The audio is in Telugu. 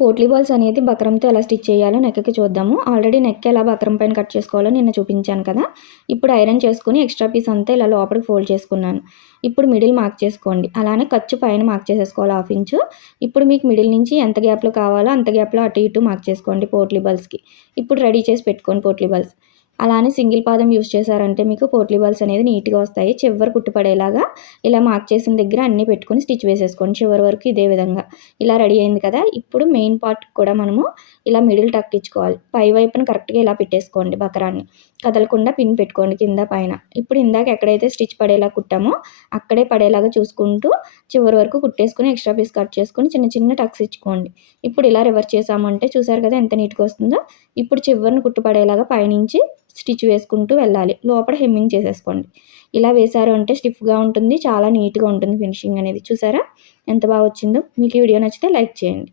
పోట్లీ బాల్స్ అనేది బక్రంతో ఎలా స్టిచ్ చేయాలో నెక్కి చూద్దాము. ఆల్రెడీ నెక్ ఎలా బక్రం పైన కట్ చేసుకోవాలో నిన్న చూపించాను కదా. ఇప్పుడు ఐరన్ చేసుకుని ఎక్స్ట్రా పీస్ అంతా ఇలా లోపలికి ఫోల్డ్ చేసుకున్నాను. ఇప్పుడు మిడిల్ మార్క్ చేసుకోండి. అలానే ఖర్చు పైన మార్క్ చేసేసుకోవాలి 1/2 ఇంచు. ఇప్పుడు మీకు మిడిల్ నుంచి ఎంత గ్యాప్లో కావాలో అంత గ్యాప్లో అటు ఇటు మార్క్ చేసుకోండి పోట్లీ బాల్స్కి. ఇప్పుడు రెడీ చేసి పెట్టుకోండి పోట్లీ బాల్స్. అలానే సింగిల్ పాదం యూస్ చేశారంటే మీకు పోట్లీ బాల్స్ అనేది నీట్గా వస్తాయి. చివరి కుట్టుపడేలాగా ఇలా మార్క్ చేసిన దగ్గర అన్నీ పెట్టుకొని స్టిచ్ వేసేసుకోండి చివరి వరకు ఇదే విధంగా. ఇలా రెడీ అయింది కదా. ఇప్పుడు మెయిన్ పార్ట్ కూడా మనము ఇలా మిడిల్ టక్ ఇచ్చుకోవాలి. పై వైపున కరెక్ట్గా ఇలా పెట్టేసుకోండి బకరాన్ని. కదలకుండా పిన్ పెట్టుకోండి కింద పైన. ఇప్పుడు ఇందాక ఎక్కడైతే స్టిచ్ పడేలా కుట్టామో అక్కడే పడేలాగా చూసుకుంటూ చివరి వరకు కుట్టేసుకొని ఎక్స్ట్రా పీస్ కట్ చేసుకొని చిన్న చిన్న టక్స్ ఇచ్చుకోండి. ఇప్పుడు ఇలా రివర్స్ చేసామంటే చూసారు కదా ఎంత నీట్గా వస్తుందో. ఇప్పుడు చివరిని కుట్టుపడేలాగా పైనుంచి స్టిచ్ వేసుకుంటూ వెళ్ళాలి. లోపల హెమ్మింగ్ చేసేసుకోండి. ఇలా వేశారు అంటే స్టిఫ్గా ఉంటుంది, చాలా నీట్గా ఉంటుంది ఫినిషింగ్ అనేది. చూసారా ఎంత బాగా వచ్చిందో. మీకు ఈ వీడియో నచ్చితే లైక్ చేయండి.